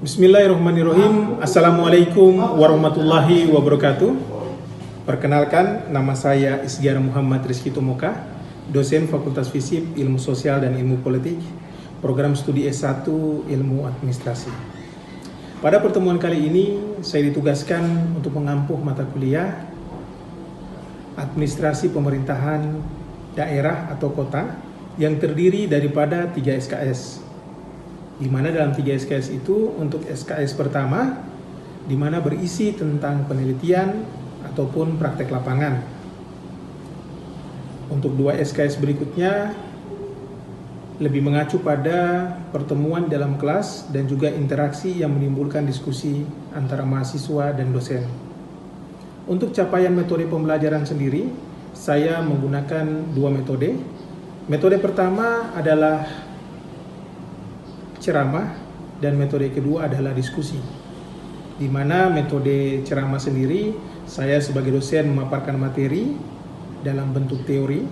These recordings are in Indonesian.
Bismillahirrahmanirrahim. Assalamualaikum warahmatullahi wabarakatuh. Perkenalkan, nama saya Isgyar Muhammad Rizky Tomoka, dosen Fakultas Fisip, Ilmu Sosial dan Ilmu Politik, Program Studi S1 Ilmu Administrasi. Pada pertemuan kali ini, saya ditugaskan untuk mengampuh mata kuliah Administrasi Pemerintahan Daerah atau Kota yang terdiri daripada 3 SKS. Di mana dalam 3 SKS itu, untuk SKS pertama, di mana berisi tentang penelitian ataupun praktek lapangan. Untuk 2 SKS berikutnya, lebih mengacu pada pertemuan dalam kelas dan juga interaksi yang menimbulkan diskusi antara mahasiswa dan dosen. Untuk capaian metode pembelajaran sendiri, saya menggunakan 2 metode. Metode pertama adalah ceramah dan metode kedua adalah diskusi. Di mana metode ceramah sendiri, saya sebagai dosen memaparkan materi dalam bentuk teori,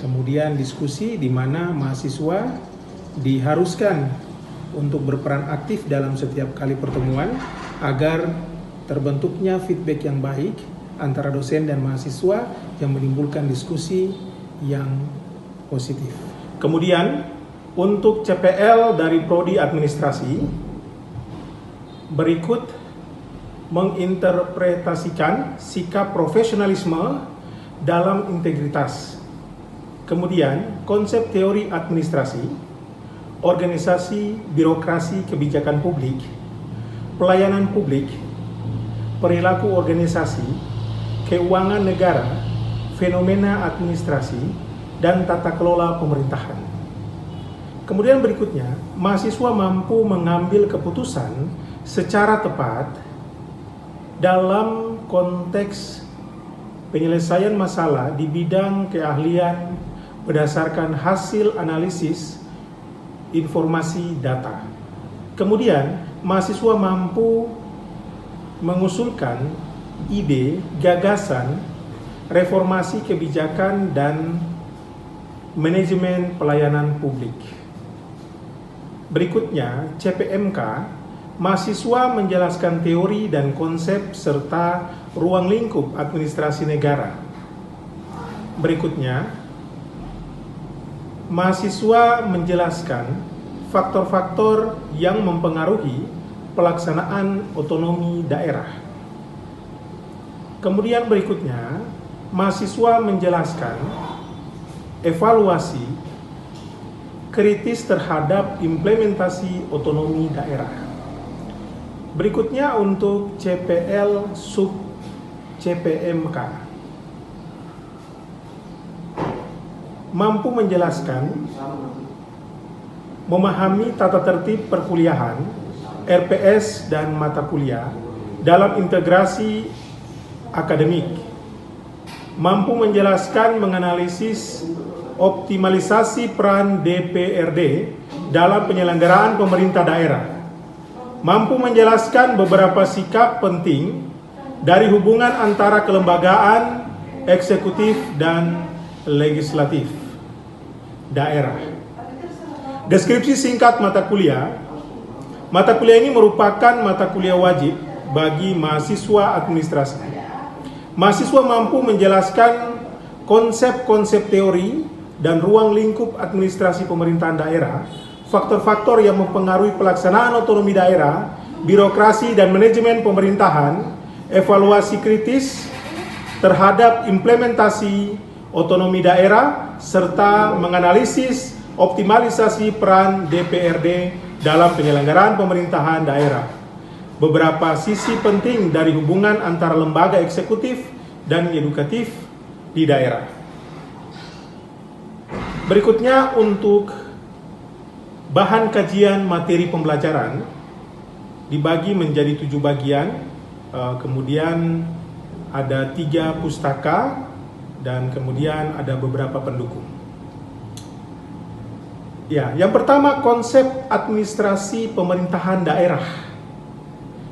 kemudian diskusi di mana mahasiswa diharuskan untuk berperan aktif dalam setiap kali pertemuan agar terbentuknya feedback yang baik antara dosen dan mahasiswa yang menimbulkan diskusi yang positif. Kemudian untuk CPL dari Prodi Administrasi, berikut menginterpretasikan sikap profesionalisme dalam integritas. Kemudian konsep teori administrasi, organisasi birokrasi kebijakan publik, pelayanan publik, perilaku organisasi, keuangan negara, fenomena administrasi, dan tata kelola pemerintahan. Kemudian berikutnya, mahasiswa mampu mengambil keputusan secara tepat dalam konteks penyelesaian masalah di bidang keahlian berdasarkan hasil analisis informasi data. Kemudian, mahasiswa mampu mengusulkan ide, gagasan, reformasi kebijakan, dan manajemen pelayanan publik. Berikutnya, CPMK, mahasiswa menjelaskan teori dan konsep serta ruang lingkup administrasi negara. Berikutnya, mahasiswa menjelaskan faktor-faktor yang mempengaruhi pelaksanaan otonomi daerah. Kemudian berikutnya, mahasiswa menjelaskan evaluasi kritis terhadap implementasi otonomi daerah. Berikutnya untuk CPL sub CPMK, mampu menjelaskan memahami tata tertib perkuliahan, RPS dan mata kuliah dalam integrasi akademik, mampu menjelaskan menganalisis optimalisasi peran DPRD dalam penyelenggaraan pemerintah daerah, mampu menjelaskan beberapa sikap penting dari hubungan antara kelembagaan, eksekutif, dan legislatif daerah. Deskripsi singkat mata kuliah. Mata kuliah ini merupakan mata kuliah wajib bagi mahasiswa administrasi. Mahasiswa mampu menjelaskan konsep-konsep teori dan ruang lingkup administrasi pemerintahan daerah, faktor-faktor yang mempengaruhi pelaksanaan otonomi daerah, birokrasi dan manajemen pemerintahan, evaluasi kritis terhadap implementasi otonomi daerah, serta menganalisis optimalisasi peran DPRD dalam penyelenggaraan pemerintahan daerah. Beberapa sisi penting dari hubungan antara lembaga eksekutif dan edukatif di daerah. Berikutnya untuk bahan kajian materi pembelajaran dibagi menjadi 7 bagian, kemudian ada 3 pustaka dan kemudian ada beberapa pendukung. Ya, yang pertama konsep administrasi pemerintahan daerah.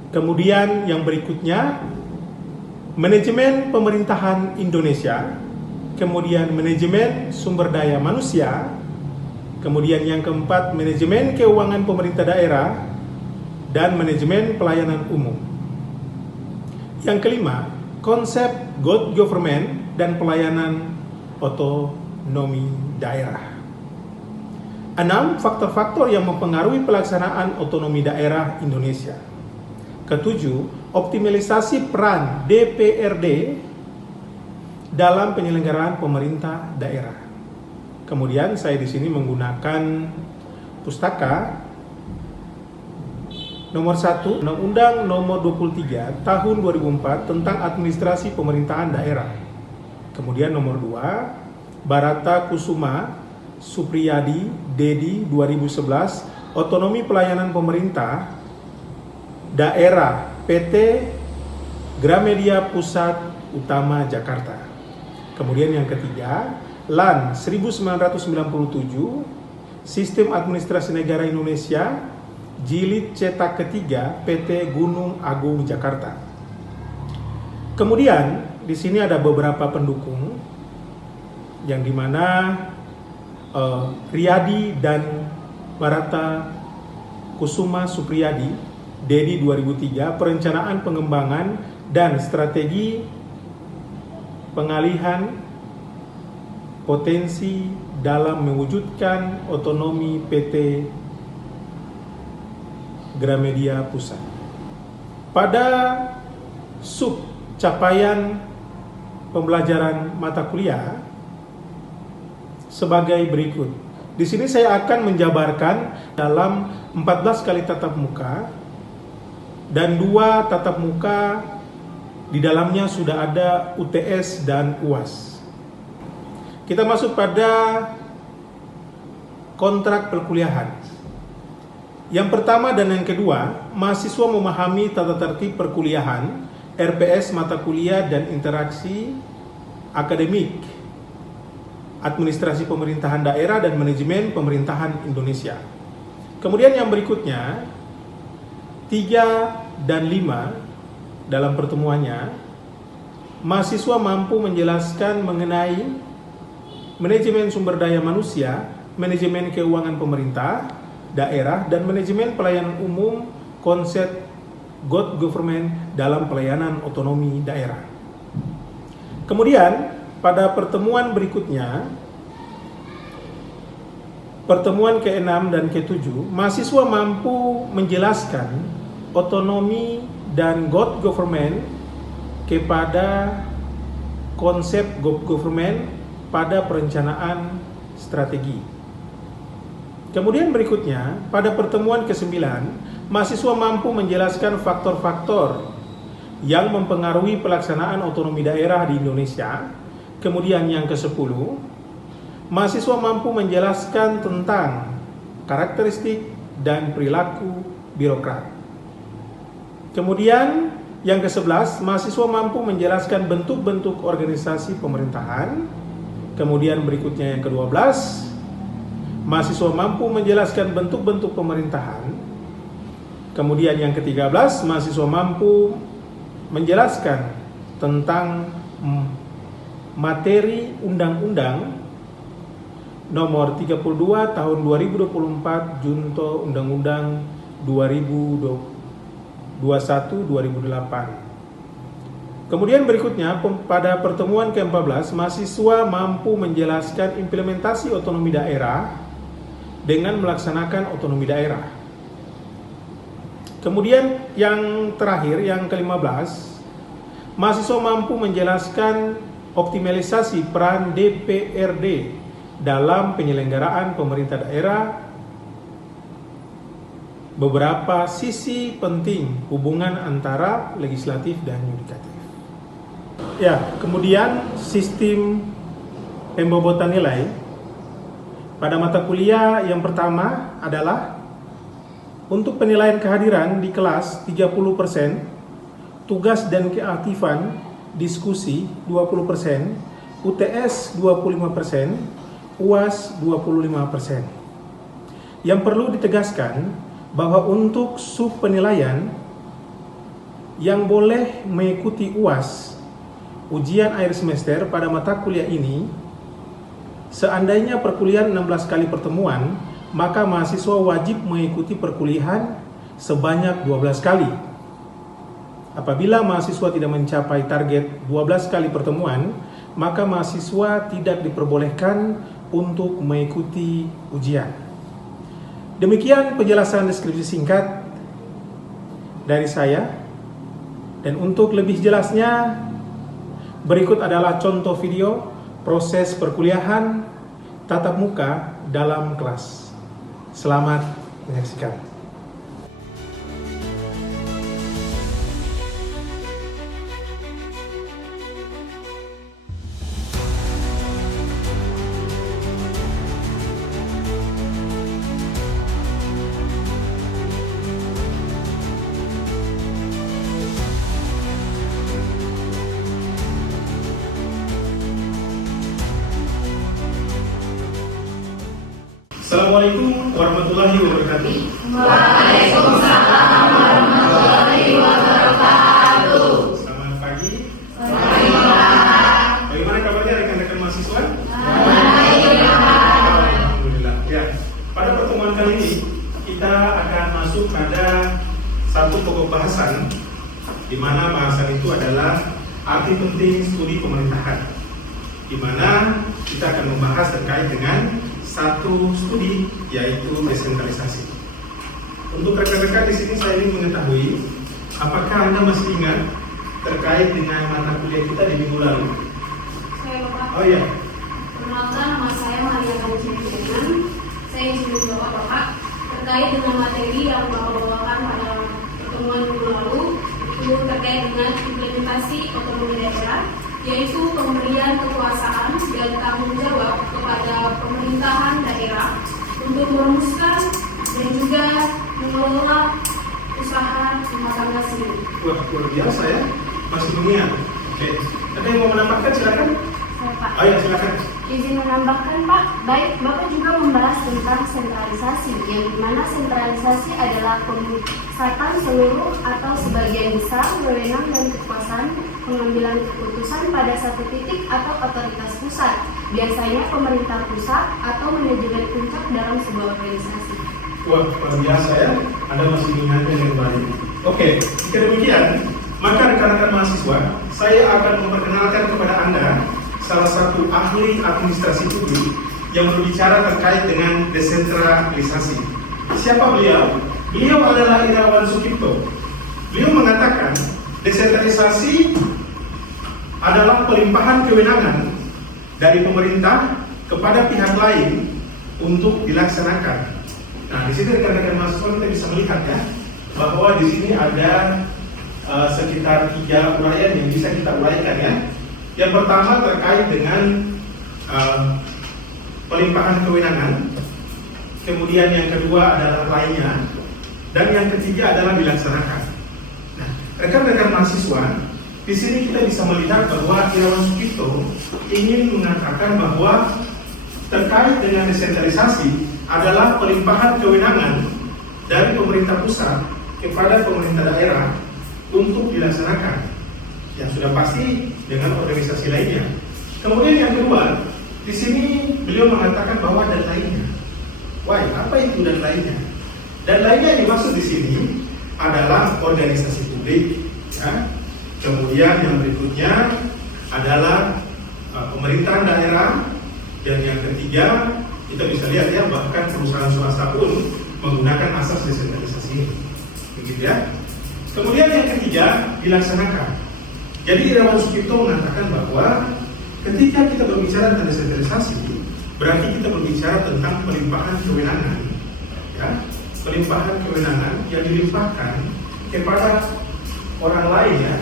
Kemudian yang berikutnya manajemen pemerintahan Indonesia. Kemudian manajemen sumber daya manusia, kemudian yang keempat manajemen keuangan pemerintah daerah, dan manajemen pelayanan umum. Yang kelima, konsep good government dan pelayanan otonomi daerah. 6. Faktor-faktor yang mempengaruhi pelaksanaan otonomi daerah Indonesia. Ketujuh, optimalisasi peran DPRD dalam penyelenggaraan pemerintah daerah. Kemudian saya di sini menggunakan pustaka nomor 1, Undang-Undang nomor 23 tahun 2004 tentang administrasi pemerintahan daerah. Kemudian nomor 2, Barata Kusuma Supriyadi Dedi 2011, Otonomi Pelayanan Pemerintah Daerah PT Gramedia Pusat Utama Jakarta. Kemudian yang ketiga, LAN 1997, Sistem Administrasi Negara Indonesia, Jilid Cetak Ketiga, PT Gunung Agung Jakarta. Kemudian di sini ada beberapa pendukung yang dimana Riyadi dan Barata Kusuma Supriyadi Dedi 2003, Perencanaan Pengembangan dan Strategi Pengalihan Potensi dalam mewujudkan otonomi PT Gramedia Pusat. Pada sub capaian pembelajaran mata kuliah sebagai berikut. Di sini saya akan menjabarkan dalam 14 kali tatap muka dan 2 tatap muka di dalamnya sudah ada UTS dan UAS. Kita masuk pada kontrak perkuliahan. Yang pertama dan yang kedua, mahasiswa memahami tata tertib perkuliahan, RPS mata kuliah dan interaksi akademik, administrasi pemerintahan daerah dan manajemen pemerintahan Indonesia. Kemudian yang berikutnya, 3 dan 5 dalam pertemuannya, mahasiswa mampu menjelaskan mengenai manajemen sumber daya manusia, manajemen keuangan pemerintah daerah, dan manajemen pelayanan umum, konsep good government dalam pelayanan otonomi daerah. Kemudian pada pertemuan berikutnya, pertemuan ke-6 dan ke-7, mahasiswa mampu menjelaskan otonomi dan good government kepada konsep good government pada perencanaan strategi. Kemudian berikutnya, pada pertemuan ke-9, mahasiswa mampu menjelaskan faktor-faktor yang mempengaruhi pelaksanaan otonomi daerah di Indonesia. Kemudian yang ke-10, mahasiswa mampu menjelaskan tentang karakteristik dan perilaku birokrat. Kemudian yang ke-11, mahasiswa mampu menjelaskan bentuk-bentuk organisasi pemerintahan. Kemudian berikutnya yang ke-12, mahasiswa mampu menjelaskan bentuk-bentuk pemerintahan. Kemudian yang ke-13, mahasiswa mampu menjelaskan tentang materi Undang-Undang nomor 32 tahun 2024 junto Undang-Undang 2021-2008. Kemudian berikutnya, pada pertemuan ke-14, mahasiswa mampu menjelaskan implementasi otonomi daerah dengan melaksanakan otonomi daerah. Kemudian yang terakhir, yang ke-15, mahasiswa mampu menjelaskan optimalisasi peran DPRD dalam penyelenggaraan pemerintah daerah, beberapa sisi penting hubungan antara legislatif dan yudikatif. Ya, kemudian sistem pembobotan nilai pada mata kuliah yang pertama adalah untuk penilaian kehadiran di kelas 30%, tugas dan keaktifan diskusi 20%, UTS 25%, UAS 25%. Yang perlu ditegaskan bahwa untuk sub penilaian yang boleh mengikuti UAS, ujian akhir semester pada mata kuliah ini, seandainya perkuliahan 16 kali pertemuan, maka mahasiswa wajib mengikuti perkuliahan sebanyak 12 kali. Apabila mahasiswa tidak mencapai target 12 kali pertemuan, maka mahasiswa tidak diperbolehkan untuk mengikuti ujian. Demikian penjelasan deskripsi singkat dari saya. Dan untuk lebih jelasnya, berikut adalah contoh video proses perkuliahan tatap muka dalam kelas. Selamat menyaksikan. Assalamualaikum warahmatullahi wabarakatuh. Waalaikumsalam warahmatullahi wabarakatuh. Selamat pagi. Selamat pagi. Bagaimana kabarnya rekan-rekan mahasiswa? Alhamdulillah. Ya, pada pertemuan kali ini kita akan masuk pada satu pokok bahasan, di mana bahasan itu adalah arti penting studi pemerintahan, di mana kita akan membahas terkait dengan satu studi, yaitu desentralisasi. Untuk rekan-rekan di sini saya ingin mengetahui, apakah Anda masih ingat terkait dengan mata kuliah kita di minggu lalu? Saya Bapak. Oh ya. Perkenalkan, nama saya Maria Kanjeng. Saya ingin menjawab Bapak terkait dengan materi yang Bapak bawakan pada pertemuan minggu lalu, itu terkait dengan implementasi otonomi daerah, yaitu pemberian kekuasaan dan tanggung jawab kepada pemerintahan daerah untuk merumuskan dan juga mengelola usaha rumah tangga sendiri. Wah, luar biasa ya, masih mengingat. Oke, ada yang mau menambahkan silakan. Saya Pak. Oh ya, silakan. Izin menambahkan Pak, baik Bapak juga membahas tentang sentralisasi, yang dimana sentralisasi adalah pemusatan seluruh atau sebagian besar wewenang dan kekuasaan pengambilan keputusan pada satu titik atau otoritas pusat, biasanya pemerintah pusat atau manajemen puncak dalam sebuah organisasi. Wah, luar biasa ya, Anda masih mengingatnya dengan baik. Oke, jika demikian, maka rekan-rekan mahasiswa, saya akan memperkenalkan kepada Anda salah satu ahli administrasi publik yang berbicara terkait dengan desentralisasi. Siapa beliau? Beliau adalah Irawan Sukipto. Beliau mengatakan desentralisasi adalah pelimpahan kewenangan dari pemerintah kepada pihak lain untuk dilaksanakan. Nah, di sini rekan-rekan mahasiswa kita bisa melihat ya, bahwa di sini ada sekitar 3 uraian yang bisa kita uraikan ya. Yang pertama terkait dengan pelimpahan kewenangan, kemudian yang kedua adalah lainnya, dan yang ketiga adalah dilaksanakan. Nah, rekan-rekan mahasiswa, di sini kita bisa melihat bahwa Irawan Sukipto ingin mengatakan bahwa terkait dengan desentralisasi adalah pelimpahan kewenangan dari pemerintah pusat kepada pemerintah daerah untuk dilaksanakan. Yang sudah pasti dengan organisasi lainnya. Kemudian yang kedua, di sini beliau mengatakan bahwa dan lainnya. Wah, apa itu dan lainnya? Dan lainnya yang dimaksud di sini adalah organisasi publik. Ya. Kemudian yang berikutnya adalah pemerintahan daerah, dan yang ketiga kita bisa lihat ya, bahkan perusahaan swasta pun menggunakan asas desentralisasi ini. Begitu ya. Kemudian yang ketiga dilaksanakan. Jadi Irawan Sukipto mengatakan bahwa ketika kita berbicara tentang desentralisasi, berarti kita berbicara tentang pelimpahan kewenangan, ya, pelimpahan kewenangan yang dilimpahkan kepada orang lain ya,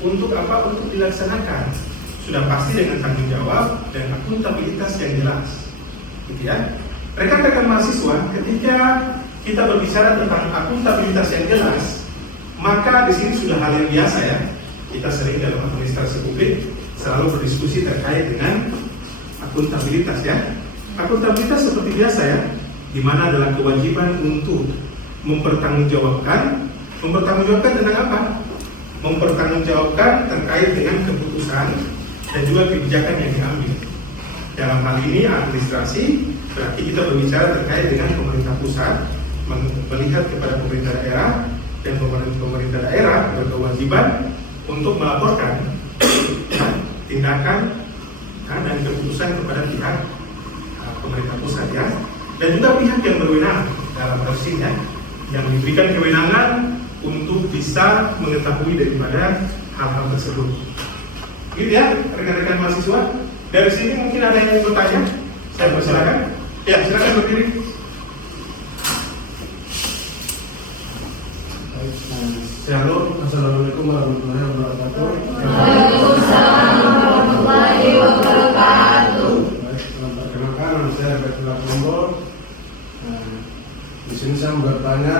untuk apa? Untuk dilaksanakan. Sudah pasti dengan tanggung jawab dan akuntabilitas yang jelas, gitu ya. Rekan-rekan mahasiswa, ketika kita berbicara tentang akuntabilitas yang jelas, maka di sini sudah hal yang biasa ya. Kita sering dalam administrasi publik selalu berdiskusi terkait dengan akuntabilitas ya. Akuntabilitas seperti biasa ya, di mana adalah kewajiban untuk mempertanggungjawabkan tentang apa? Mempertanggungjawabkan terkait dengan keputusan dan juga kebijakan yang diambil. Dalam hal ini administrasi, berarti kita berbicara terkait dengan pemerintah pusat melihat kepada pemerintah daerah, dan pemerintah daerah berkewajiban untuk melaporkan tindakan dan keputusan kepada pihak pemerintah pusat ya, dan juga pihak yang berwenang dalam prosesnya yang diberikan kewenangan untuk bisa mengetahui daripada hal-hal tersebut. Gitu ya, rekan-rekan mahasiswa. Dari sini mungkin ada yang ingin bertanya, saya persilakan. Ya, silakan berdiri. Shalom, assalamualaikum warahmatullahi wabarakatuh. Waalaikumsalam warahmatullahi wabarakatuh. Perkenalkan, nama saya Betula Lombok. Di sini saya bertanya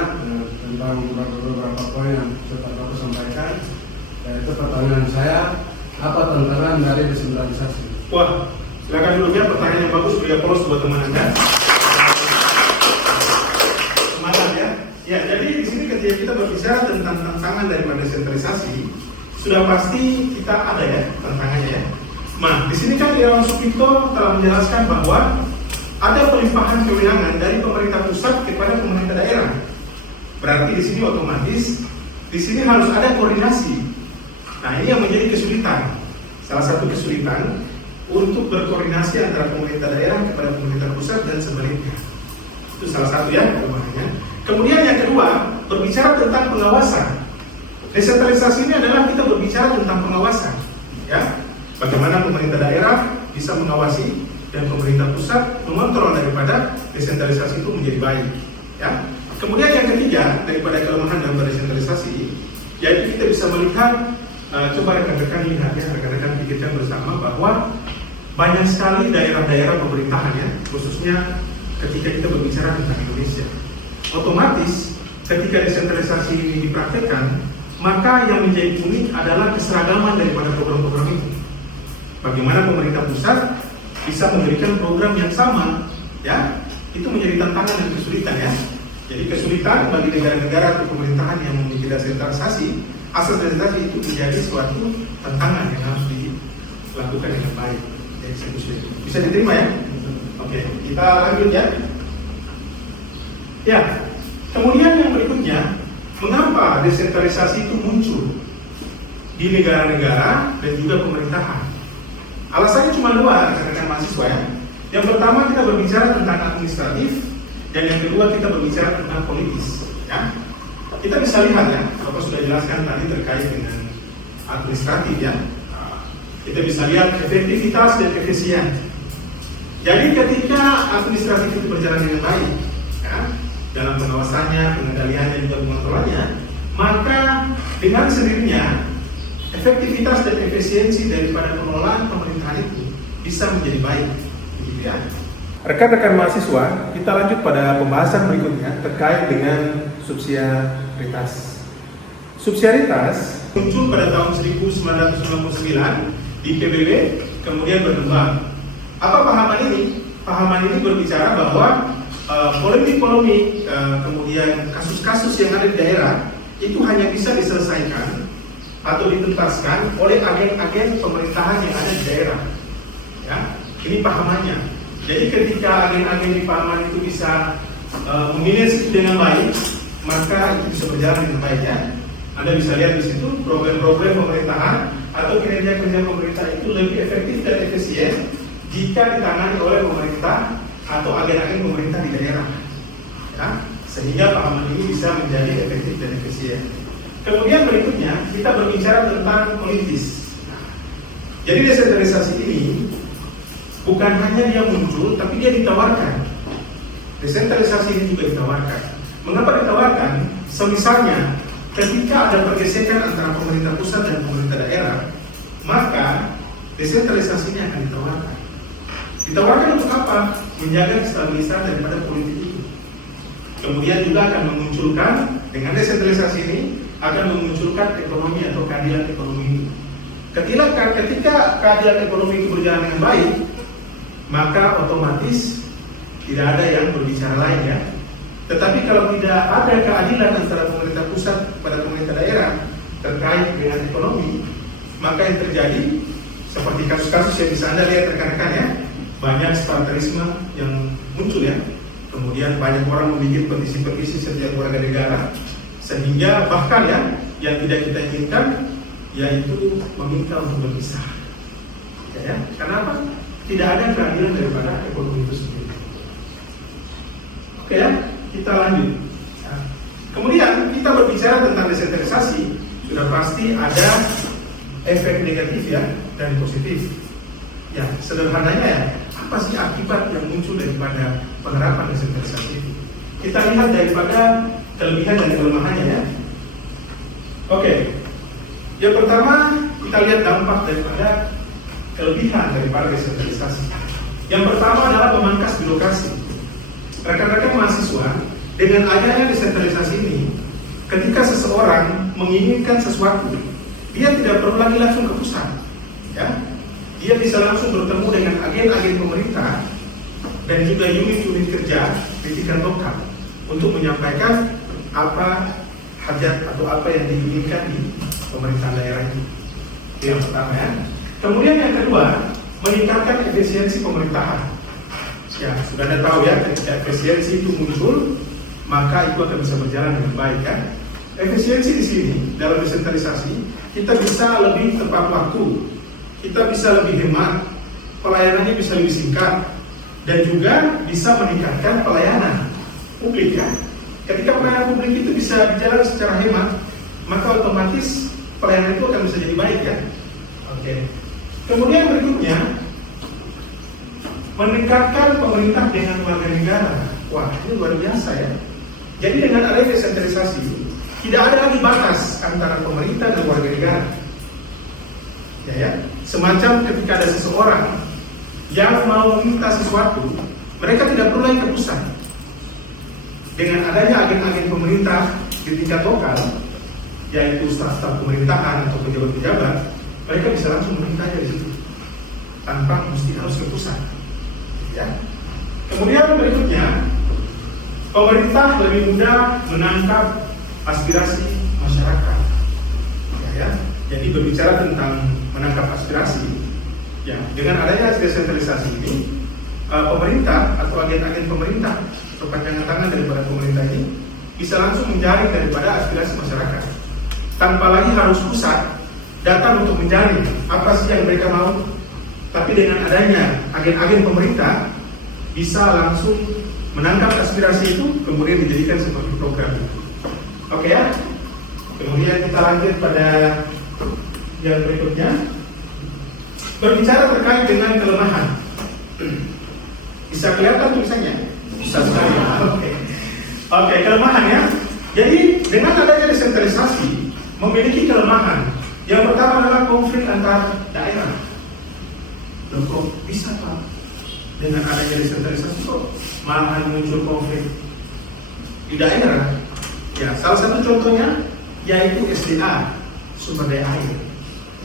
tentang beberapa poin yang sudah Bapak sampaikan. Yaitu pertanyaan saya, apa tantangan dari desentralisasi? Wah, silakan dulu ya, pertanyaan yang bagus, beri aplaus buat teman Anda. Semangat ya. Ya, jadi di sini ketika kita berbicara tentang tantangan daripada desentralisasi, sudah pasti kita ada ya tantangannya ya. Nah, di sini kan Irawan Sucipto telah menjelaskan bahwa ada pelimpahan kewenangan dari pemerintah pusat kepada pemerintah daerah. Berarti di sini otomatis di sini harus ada koordinasi. Nah, ini yang menjadi kesulitan. Salah satu kesulitan untuk berkoordinasi antara pemerintah daerah kepada pemerintah pusat dan sebaliknya. Itu salah satu ya kelemahannya. Kemudian yang kedua, berbicara tentang pengawasan. Desentralisasi ini adalah kita berbicara tentang pengawasan, ya. Bagaimana pemerintah daerah bisa mengawasi dan pemerintah pusat mengontrol daripada desentralisasi itu menjadi baik, ya. Kemudian yang ketiga daripada kelemahan dalam desentralisasi, yaitu kita bisa melihat, coba rekan-rekan lihat ya, rekan-rekan pikirkan bersama bahwa banyak sekali daerah-daerah pemerintahan ya, khususnya ketika kita berbicara tentang Indonesia. Otomatis ketika desentralisasi ini dipraktekkan, maka yang menjadi unik adalah keseragaman daripada program-program itu. Bagaimana pemerintah pusat bisa memberikan program yang sama, ya, itu menjadi tantangan dan kesulitan ya. Jadi kesulitan bagi negara-negara atau pemerintahan yang memiliki desentralisasi, asal desentralisasi itu menjadi suatu tantangan yang harus dilakukan dengan baik. Bisa diterima ya? Oke, kita lanjut ya. Ya, kemudian yang berikutnya, mengapa desentralisasi itu muncul di negara-negara dan juga pemerintahan? Alasannya cuma dua, rekan-rekan mahasiswa ya. Yang pertama kita berbicara tentang administratif, dan yang kedua kita berbicara tentang politis. Ya, kita bisa lihat ya, Bapak sudah jelaskan tadi terkait dengan administratif ya. Kita bisa lihat efektivitas dan efisien. Jadi ketika administratif itu berjalan dengan baik, ya, dalam pengawasannya, pengendaliannya, juga pengontrolannya, maka dengan sendirinya efektivitas dan efisiensi daripada pengelolaan pemerintahan itu bisa menjadi baik. Begitu ya. Rekan-rekan mahasiswa, kita lanjut pada pembahasan berikutnya terkait dengan subsidiaritas. Subsidiaritas muncul pada tahun 1999 di PBB, kemudian berkembang. Apa pahaman ini? Pahaman ini berbicara bahwa polemik-polemik, kemudian kasus-kasus yang ada di daerah itu hanya bisa diselesaikan atau dituntaskan oleh agen-agen pemerintahan yang ada di daerah. Ya, ini pahamannya. Jadi ketika agen-agen di pahaman itu bisa memanage dengan baik, maka itu bisa berjalan dengan baik ya. Anda bisa lihat di situ program-program pemerintahan atau kinerja-kinerja pemerintah itu lebih efektif dan efisien jika ditangani oleh pemerintah atau agen-agen pemerintah di daerah, ya, sehingga pahaman ini bisa menjadi efektif dan efisien. Kemudian berikutnya kita berbicara tentang politis. Jadi desentralisasi ini bukan hanya dia muncul, tapi dia ditawarkan. Desentralisasi ini juga ditawarkan. Mengapa ditawarkan? Semisalnya ketika ada pergesekan antara pemerintah pusat dan pemerintah daerah, maka desentralisasi ini akan ditawarkan. Ditawarkan untuk apa? Menjaga stabilitas daripada politik itu. Kemudian juga akan memunculkan, dengan desentralisasi ini akan memunculkan ekonomi atau keadilan ekonomi ini. Ketika keadilan ekonomi itu berjalan dengan baik, maka otomatis tidak ada yang berbicara lain ya. Tetapi kalau tidak ada keadilan antara pemerintah pusat pada pemerintah daerah terkait dengan ekonomi, maka yang terjadi seperti kasus-kasus yang bisa Anda lihat rekan-rekan ya, banyak separatisme yang muncul ya. kemudian banyak orang membuat petisi-petisi setiap warga negara, sehingga bahkan ya yang tidak kita inginkan yaitu meminta untuk berpisah. Ya, kenapa? Tidak ada keadilan daripada ekonomi itu sendiri. Oke ya, kita lanjut. Nah, kemudian kita berbicara tentang desentralisasi, sudah pasti ada efek negatif ya dan positif. Ya, sederhananya ya, apa sih akibat yang muncul daripada penerapan desentralisasi itu? Kita lihat daripada kelebihan dan kelemahannya ya. Oke, yang pertama kita lihat dampak daripada kelebihan daripada desentralisasi. Yang pertama adalah memangkas birokrasi. Rekan-rekan mahasiswa, dengan adanya desentralisasi ini, ketika seseorang menginginkan sesuatu, dia tidak perlu lagi langsung ke pusat, ya. Dia bisa langsung bertemu dengan agen-agen pemerintah dan juga unit-unit kerja di tingkat lokal untuk menyampaikan apa hajat atau apa yang diinginkan di pemerintahan daerah itu. Itu yang pertama ya. Kemudian yang kedua, meningkatkan efisiensi pemerintahan. Ya, sudah Anda tahu ya, ketika efisiensi itu muncul, maka itu akan bisa berjalan dengan baik kan. Efisiensi di sini dalam desentralisasi, kita bisa lebih tepat waktu, kita bisa lebih hemat, pelayanannya bisa lebih singkat, dan juga bisa meningkatkan pelayanan publik ya. Ketika pelayanan publik itu bisa berjalan secara hemat, maka otomatis pelayanan itu akan bisa jadi baik ya. Oke. Kemudian berikutnya, meningkatkan pemerintah dengan warga negara. Wah, ini luar biasa ya. Jadi dengan adanya desentralisasi, tidak ada lagi batas antara pemerintah dan warga negara. Ya. Semacam ketika ada seseorang yang mau meminta sesuatu, mereka tidak perlu lagi ke pusat. Dengan adanya agen-agen pemerintah di tingkat lokal, yaitu staf-staf pemerintahan atau pejabat-pejabat, mereka bisa langsung meminta dari situ tanpa mesti harus ke pusat. Ya. Kemudian berikutnya, pemerintah lebih mudah menangkap aspirasi masyarakat. Ya. Jadi berbicara tentang menangkap aspirasi, ya, dengan adanya desentralisasi ini, pemerintah atau agen-agen pemerintah atau panjangan tangan daripada pemerintah ini bisa langsung menjaring daripada aspirasi masyarakat, tanpa lagi harus pusat datang untuk mencari apa sih yang mereka mau. Tapi dengan adanya agen-agen pemerintah bisa langsung menangkap aspirasi itu, kemudian dijadikan seperti program itu. Oke ya. Kemudian kita lanjut pada yang berikutnya, berbicara terkait dengan kelemahan. Bisa kelihatan tulisannya? Bisa sekali. Oke, kelemahan ya. Jadi dengan adanya desentralisasi memiliki kelemahan. Yang pertama adalah konflik antar daerah. Loh, kok bisa Pak? Dengan adanya desentralisasi kok malahan muncul konflik di daerah? Ya, salah satu contohnya yaitu SDA, sumber daya air.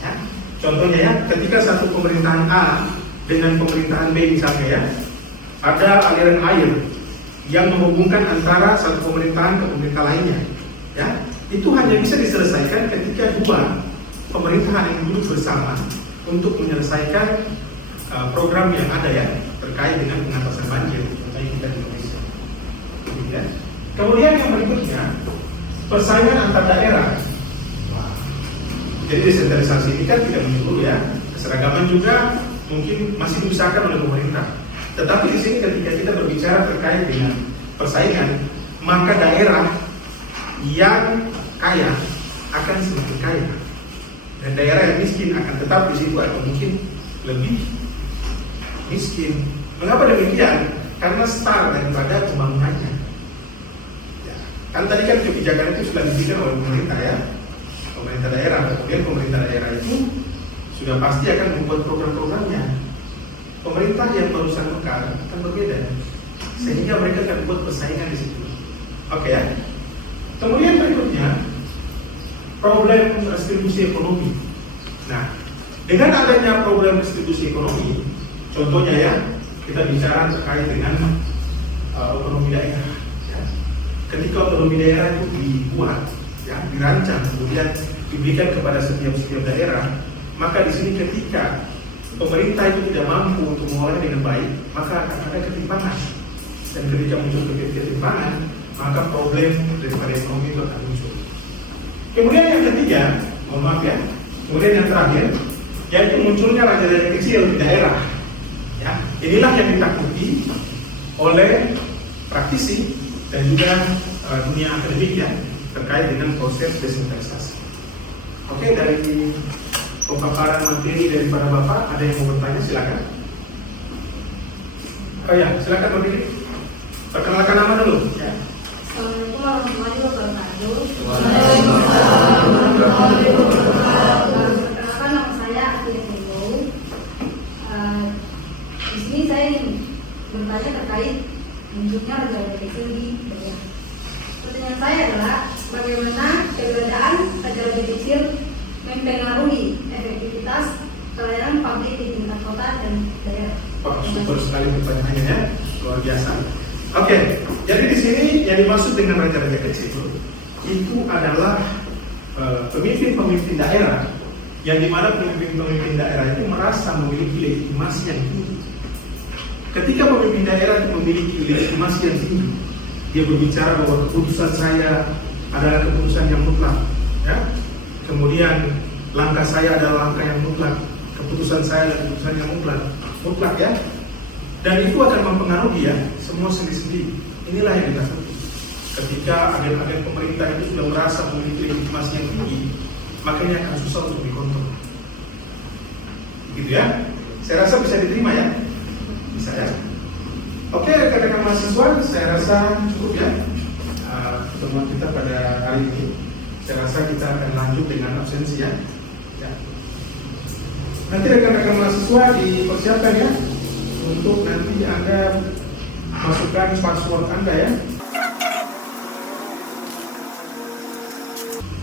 Ya. Contohnya ya, ketika satu pemerintahan A dengan pemerintahan B misalnya ya, ada aliran air yang menghubungkan antara satu pemerintahan ke pemerintahan lainnya. Ya, itu hanya bisa diselesaikan ketika dua pemerintahan yang duduk bersama untuk menyelesaikan program yang ada ya terkait dengan pengatasan banjir, contohnya kita di Indonesia. Ya. Kemudian yang berikutnya, persaingan antar daerah. Jadi desentralisasi ini kan tidak menyeluruh ya, keseragaman juga mungkin masih diusahakan oleh pemerintah. Tetapi di sini ketika kita berbicara terkait dengan persaingan, maka daerah yang kaya akan semakin kaya, dan daerah yang miskin akan tetap di situ atau mungkin lebih miskin. Mengapa demikian? Karena start daripada pembangunannya. Ya. Kan tadi kan kebijakan itu sudah diberikan oleh pemerintah ya, pemerintah daerah. Kemudian pemerintah daerah itu sudah pasti akan membuat program-programnya. Pemerintah yang barusan mekar akan berbeda, sehingga mereka akan buat persaingan di situ. Oke ya. Kemudian berikutnya, problem distribusi ekonomi. Nah, dengan adanya problem distribusi ekonomi, contohnya ya, kita bicara terkait dengan otonomi daerah. Ya. Ketika otonomi daerah itu dibuat, ya, dirancang, kemudian diberikan kepada setiap daerah, maka di sini ketika pemerintah itu tidak mampu untuk mengolahnya dengan baik, maka akan ada ketimpangan Dan ketika muncul ketimpangan, maka problem daripada ekonomi itu akan muncul. Kemudian yang ketiga, mohon maaf ya, kemudian yang terakhir, yaitu munculnya raja-raja kecil di daerah. Ya, inilah yang ditakuti oleh praktisi dan juga dunia akademik ya, terkait dengan proses desentralisasi. Oke, dari pemaparan materi daripada Bapak, ada yang mau bertanya, silakan. Oh ya, silakan Bapak ini. Perkenalkan nama dulu. Ya. Assalamualaikum warahmatullahi wabarakatuh. Perkenalkan nama saya Akhil Tenggo. Di sini saya ingin bertanya terkait munculnya raja-raja kecil di daerah. Pertanyaan saya adalah bagaimana keberadaan raja-raja kecil mempengaruhi efektivitas pelayanan publik di tingkat kota dan daerah. Wah, super sekali pertanyaannya ya, luar biasa. Oke, jadi di sini yang dimaksud dengan raja-raja kecil itu adalah pemimpin-pemimpin daerah yang dimana pemimpin-pemimpin daerah itu merasa memiliki legitimasi yang tinggi. Ketika pemimpin daerah itu memiliki legitimasi yang tinggi, dia berbicara bahwa keputusan saya adalah keputusan yang mutlak, ya. Kemudian langkah saya adalah langkah yang mutlak, keputusan saya adalah keputusan yang mutlak ya. Dan itu akan mempengaruhi ya semua sendi-sendi. Inilah yang ditakuti. Ketika agen-agen pemerintah itu sudah merasa memiliki legitimasi yang tinggi, makanya akan susah untuk dikontrol. Begitu ya. Saya rasa bisa diterima ya. Bisa ya. Oke, rekan-rekan mahasiswa, saya rasa cukup ya pertemuan kita pada hari ini. Saya rasa kita akan lanjut dengan absensi ya. Nanti rekan-rekan mahasiswa dipersiapkan ya untuk nanti Anda masukkan password Anda ya.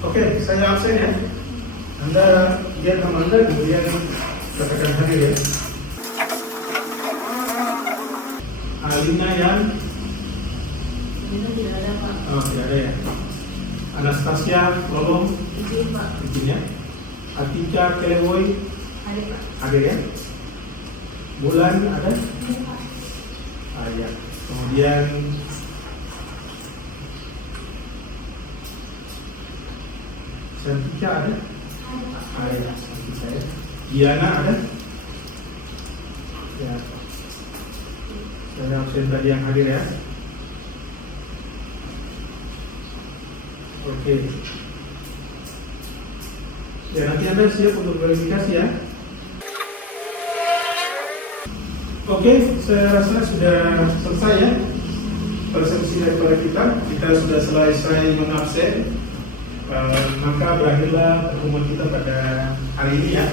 Oke, saya absen ya. Anda lihat nama Anda kemudian katakan hadir ya. Alina yang Ini tidak ada Pak. oh tidak ada ya. Anastasia tolong Izin Pak. izinnya. Atika Kelewoy Ada Pak. ada ya. Bulan ada. Ini Pak. Ya. Kemudian Santika ada. Ya. Saya. Diana ada. Ya. Saya absen tadi yang hadir ya. Oke. Ya, nanti Anda siap untuk verifikasi ya. Oke, saya rasa sudah selesai ya persepsi daripada kita. Kita sudah selesai mengabsen. Maka berakhirlah pertemuan kita pada hari ini ya.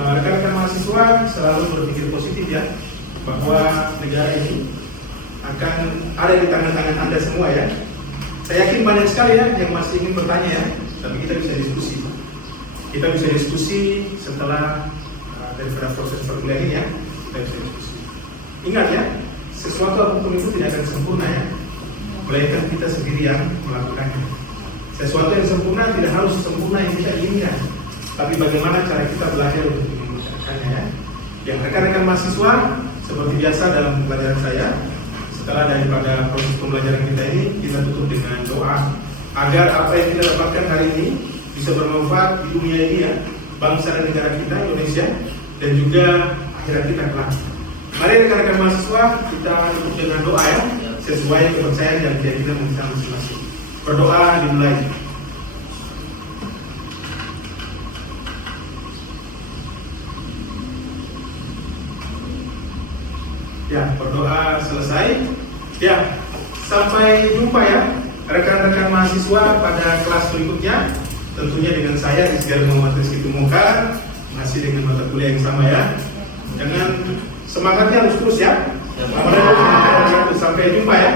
Rekan-rekan mahasiswa selalu berpikir positif ya, bahwa negara ini akan ada di tangan-tangan Anda semua ya. Saya yakin banyak sekali ya yang masih ingin bertanya ya, tapi kita bisa diskusi. Kita bisa diskusi setelah daripada proses perkuliahan ini ya. Kita bisa diskusi. Ingat ya, sesuatu apapun itu tidak akan sempurna ya, melainkan kita sendiri yang melakukannya. Sesuatu yang sempurna tidak harus sempurna yang kita inginkan, tapi bagaimana cara kita belajar untuk mengerjakannya ya. Yang rekan-rekan mahasiswa seperti biasa dalam pembelajaran saya, setelah daripada proses pembelajaran kita ini, kita tutup dengan doa agar apa yang kita dapatkan hari ini bisa bermanfaat di dunia ini ya, bangsa dan negara kita Indonesia, dan juga akhirat kita kelak. Mari rekan-rekan mahasiswa kita tutup dengan doa ya, sesuai kepercayaan dan keyakinan kita masing-masing. Berdoa dimulai. Ya, berdoa selesai. Ya, sampai jumpa ya rekan-rekan mahasiswa pada kelas berikutnya. Tentunya dengan saya Rizky Muhammad Rizky Tumuka, masih dengan mata kuliah yang sama ya. Jangan semangatnya harus terus ya. Sampai jumpa ya.